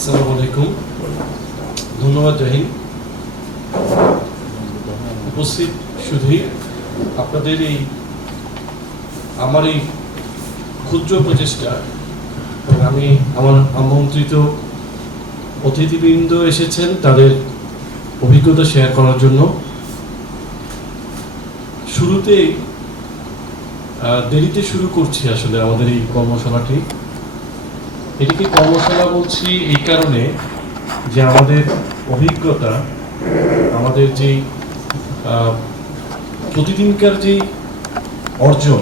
আসসালামু আলাইকুম, ধন্যবাদ জাহিন। উপস্থিত শুধুই আপনাদের আমার এই ক্ষুদ্র প্রচেষ্টা, আমি আমার আমন্ত্রিত অতিথিবৃন্দ এসেছেন তাদের অভিজ্ঞতা শেয়ার করার জন্য। শুরুতেই দেরিতে শুরু করছি আসলে আমাদের এই কর্মশালাটি। এটিকে কর্মশালা বলছি এই কারণে যে আমাদের অভিজ্ঞতা, আমাদের যে প্রতিদিনকার যে অর্জন,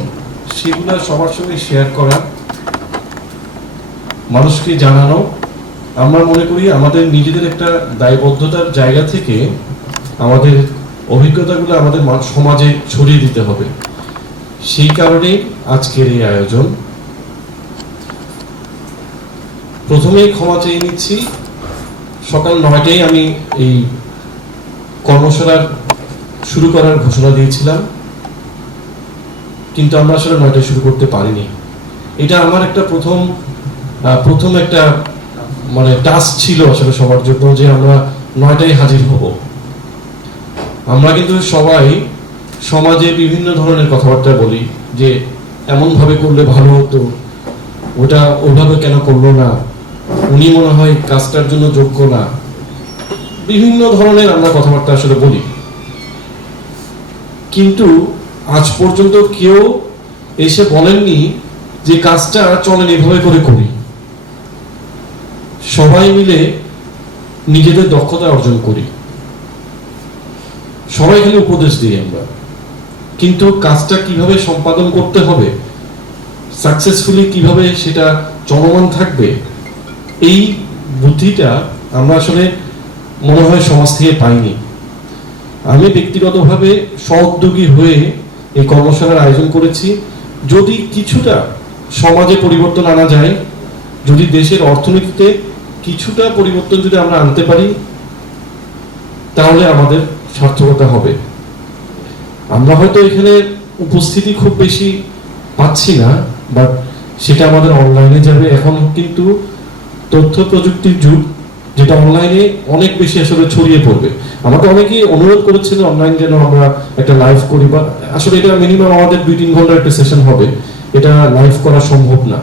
সেগুলো সবার সঙ্গে শেয়ার করা, মানুষকে জানানো। আমরা মনে করি আমাদের নিজেদের একটা দায়বদ্ধতার জায়গা থেকে আমাদের অভিজ্ঞতাগুলো আমাদের সমাজে ছড়িয়ে দিতে হবে। সেই কারণেই আজকের এই আয়োজন। প্রথমেই ক্ষমা চেয়ে নিচ্ছি, সকাল 9টায় আমি এই কর্মশালা শুরু করার ঘোষণা দিয়েছিলাম, কিন্তু আমরা আসলে 9টায় শুরু করতে পারিনি। এটা আমার একটা প্রথম একটা টাস্ক ছিল আসলে সবার জন্য, যে আমরা 9টায় হাজির হব। আমরা কিন্তু সবাই সমাজে বিভিন্ন ধরনের কথাবার্তা বলি যে এমন ভাবে করলে ভালো হতো, ওটা ওইভাবে কেন করলো না, উনি মনে হয় কাজটার জন্য যোগ্য না, বিভিন্ন ধরনের আমরা কথাবার্তা আসলে বলি। কিন্তু আজ পর্যন্ত কেউ এসে বলেননি যে কাজটা চলেন এভাবে করে করি। সবাই মিলে নিজেদের দক্ষতা অর্জন করি, সবাই খালি উপদেশ দিই আমরা, কিন্তু কাজটা কিভাবে সম্পাদন করতে হবে, সাকসেসফুলি কিভাবে সেটা চলমান থাকবে, এই বুদ্ধিটা আমরা আসলে মনে হয় সমাজ থেকে পাইনি। আমি ব্যক্তিগতভাবে স্ব-উদ্যোগী হয়ে এই কর্মশালার আয়োজন করেছি। যদি কিছুটা সমাজে পরিবর্তন আনা যায়, যদি দেশের অর্থনীতিতে কিছুটা পরিবর্তন যদি আমরা আনতে পারি, তাহলে আমাদের সার্থকতা হবে। আমরা হয়তো এখানে উপস্থিতি খুব বেশি পাচ্ছি না, বাট সেটা আমাদের অনলাইনে যাবে। এখন কিন্তু তথ্য প্রযুক্তির যুগ, যেটা অনলাইনে অনেক বেশি আসলে ছড়িয়ে পড়বে। আমাকে অনেকেই অনুরোধ করেছিল অনলাইন যেন আমরা একটা লাইভ করি, বা আসলে এটা মিনিমাম আমাদের 2-3 ঘন্টার একটা সেশন হবে, এটা লাইভ করা সম্ভব না।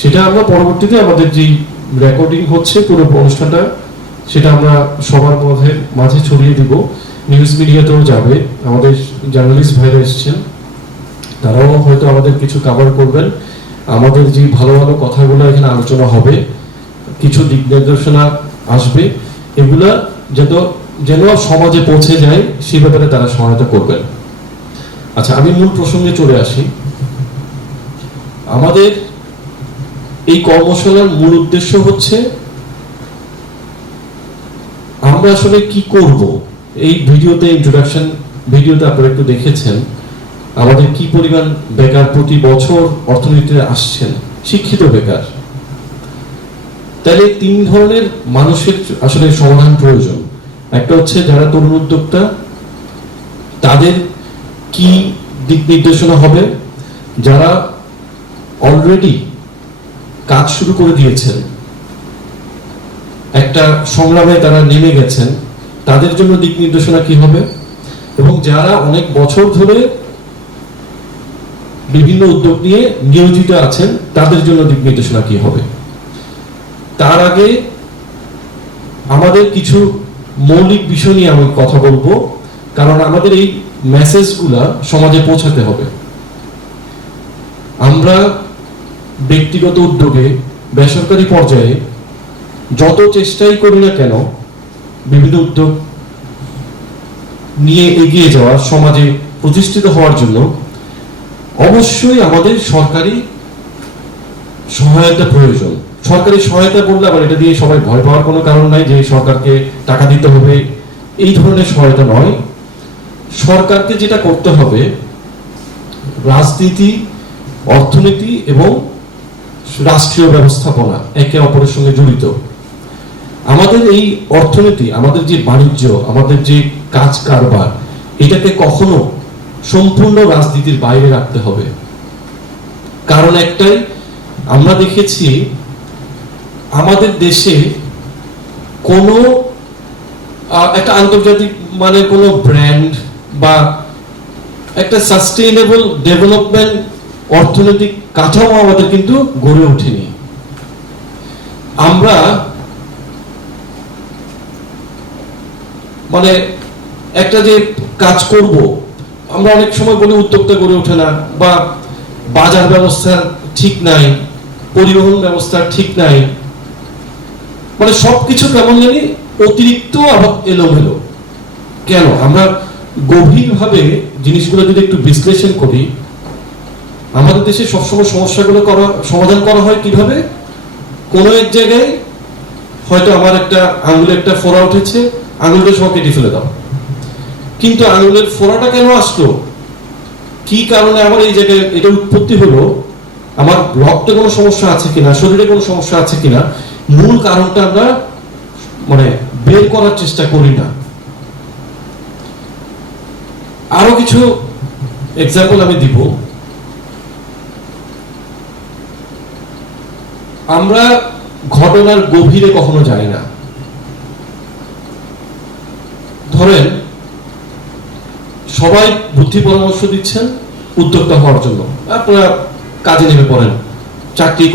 সেটা আমরা পরবর্তীতে আমাদের যেই রেকর্ডিং হচ্ছে পুরো অনুষ্ঠানটা, সেটা আমরা সবার মাঝে ছড়িয়ে দিব, নিউজ মিডিয়াতেও যাবে। আমাদের জার্নালিস্ট ভাইরা এসেছেন, তারাও হয়তো আমাদের কিছু কভার করবেন। আমাদের যে ভালো ভালো কথাগুলো এখানে আলোচনা হবে, কিছু দিক নির্দেশনা আসবে, এগুলা যেন সমাজে পৌঁছে যায়, সেই ব্যাপারে তারা সহায়তা করবেন। আচ্ছা, আমি মূল প্রসঙ্গে চলে আসি। আমাদের এই কর্মশালার মূল উদ্দেশ্য হচ্ছে আমরা আসলে কি করব। এই ভিডিওতে, ইন্ট্রোডাকশন ভিডিওতে আপনারা একটু দেখেছেন আমাদের কি পরিমাণ বেকার প্রতি বছর অর্থনীতিতে আসছেন, শিক্ষিত বেকার। তাহলে 3 ধরনের মানুষের আসলে সমাধান প্রয়োজন। একটা হচ্ছে যারা তরুণ উদ্যোক্তা, তাদের কি দিক নির্দেশনা হবে, যারা অলরেডি কাজ শুরু করে দিয়েছেন, একটা সংগ্রামে তারা নেমে গেছেন, তাদের জন্য দিক নির্দেশনা কি হবে, এবং যারা অনেক বছর ধরে বিভিন্ন উদ্যোগ নিয়ে নিয়োজিত আছেন, তাদের জন্য দিক নির্দেশনা কি হবে। তার আগে আমাদের কিছু মৌলিক বিষয় নিয়ে আমি কথা বলবো, কারণ আমাদের এই মেসেজগুলা সমাজে পৌঁছাতে হবে। আমরা ব্যক্তিগত উদ্যোগে, বেসরকারি পর্যায়ে যত চেষ্টাই করি না কেন বিভিন্ন উদ্যোগ নিয়ে এগিয়ে যাওয়ার, সমাজে প্রতিষ্ঠিত হওয়ার জন্য, অবশ্যই আমাদের সরকারি সহায়তা প্রয়োজন। সরকারি সহায়তা বললে আবার এটা দিয়ে সবাই ভয় পাওয়ার কোনো কারণ নাই যে সরকারকে টাকা দিতে হবে, এই ধরনের সহায়তা নয়। সরকারকে যেটা করতে হবে, রাজনীতি, অর্থনীতি এবং রাষ্ট্রীয় ব্যবস্থাপনা একে অপরের সঙ্গে জড়িত। আমাদের এই অর্থনীতি, আমাদের যে বাণিজ্য, আমাদের যে কাজ কারবার, এটাকে কখনো সম্পূর্ণ রাজনীতির বাইরে রাখতে হবে। কারণ একটাই, আমরা দেখেছি আমাদের দেশে কোনো একটা আন্তর্জাতিক মানের কোনো ব্র্যান্ড বা একটা সাস্টেইনেবল ডেভেলপমেন্ট অর্থনৈতিক কাঠামো আমাদের কিন্তু গড়ে ওঠেনি। আমরা মানে একটা যে কাজ করব, আমরা অনেক সময় বলি উদ্যোক্তা গড়ে ওঠে না, বা বাজার ব্যবস্থা ঠিক নাই, পরিবহন ব্যবস্থা ঠিক নাই, মানে সবকিছু কেমন জানি অতিরিক্ত আবার এলোমেলো। কেন? আমরা গভীরভাবে জিনিসগুলো যদি একটু বিশ্লেষণ করি, আমাদের দেশে সবসময় সমস্যাগুলো সমাধান করা হয় কিভাবে? কোনো এক জায়গায় হয়তো আমার একটা আঙুলে একটা ফোড়া উঠেছে, আঙুলটা সব কেটে ফেলে দাও। কিন্তু আঙুলের ফোড়াটা কেন আসলো, কি কারণে আমার এই জায়গায় এটা উৎপত্তি হলো, আমার রক্তে কোনো সমস্যা আছে কিনা, শরীরে কোনো সমস্যা আছে কিনা, মূল কারণটা আমরা মানে বের করার চেষ্টা করি না। আরো কিছু এক্সাম্পল আমি দিব। আমরা ঘটনার গভীরে কখনো যাই না। ধরেন সবাই বুদ্ধি পরামর্শ দিচ্ছেন উদ্যোক্তা হওয়ার জন্য, আপনারা কাজে নেমে পড়েন, চাকরি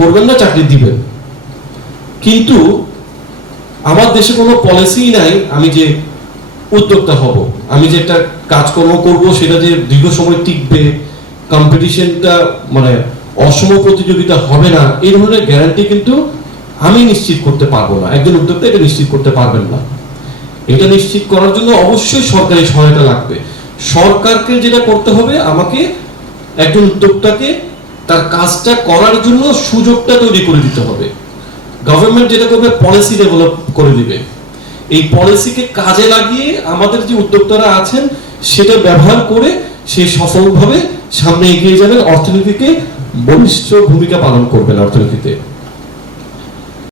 করবেন না চাকরি দিবেন, কিন্তু আমার দেশে কোনো পলিসি নাই আমি যে উদ্যোক্তা হব, আমি যে একটা কাজকর্ম করব সেটা যে দীর্ঘ সময় টিকবে, কম্পিটিশনটা মানে অসম প্রতিযোগিতা হবে না, এই ধরনের গ্যারান্টি কিন্তু আমি নিশ্চিত করতে পারবো না, একজন উদ্যোক্তা এটা নিশ্চিত করতে পারবেন না। এটা নিশ্চিত করার জন্য অবশ্যই সরকারি সহায়তা লাগবে। সরকারকে যেটা করতে হবে, আমাকে একজন উদ্যোক্তাকে তার কাজটা করার জন্য সুযোগটা তৈরি করে দিতে হবে। গভর্নমেন্ট যেটা করবে, পলিসি ডেভেলপ করে দিবে। এই পলিসিকে কাজে লাগিয়ে আমাদের যে উদ্যোক্তারা আছেন সেটা ব্যবহার করে সে সফলভাবে সামনে এগিয়ে যাবেন, অর্থনীতিকে বলিষ্ঠ ভূমিকা পালন করবেন অর্থনীতিতে।